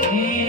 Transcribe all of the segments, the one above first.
Yeah.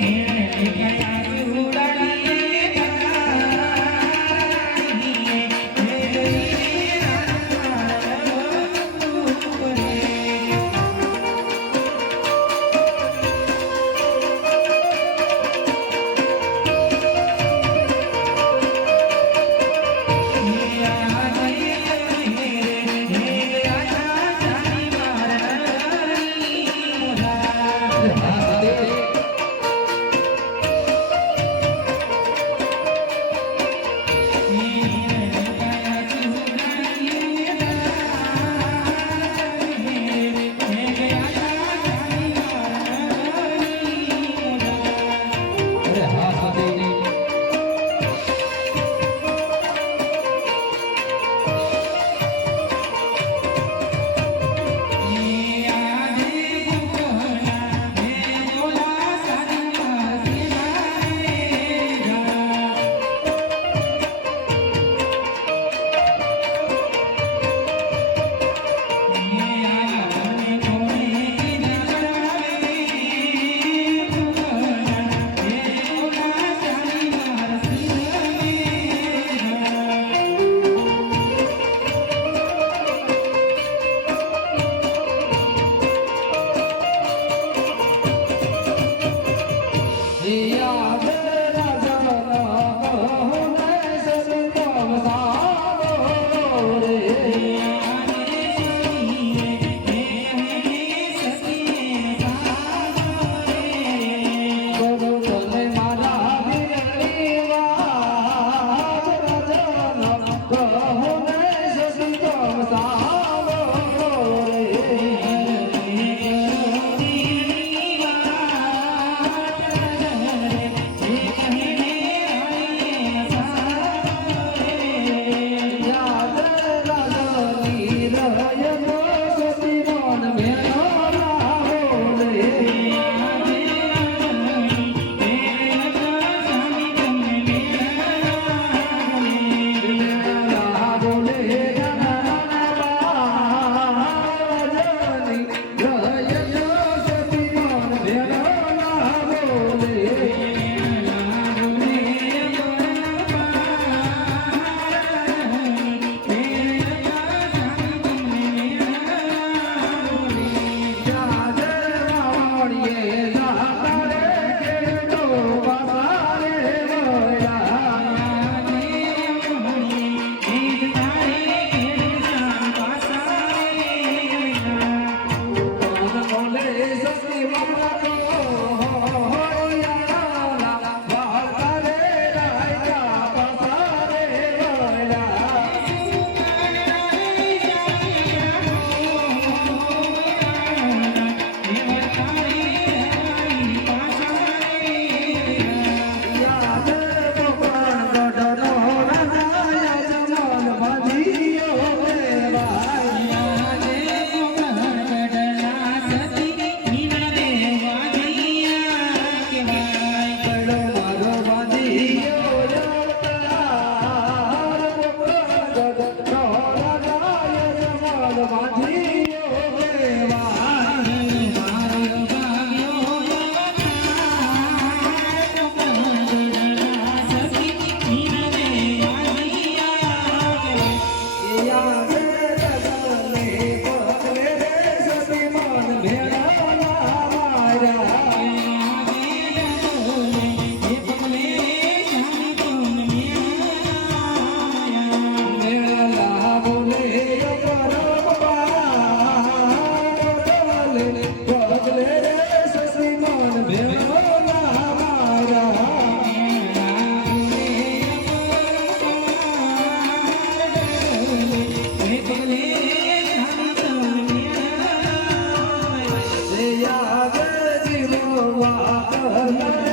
Yeah. 还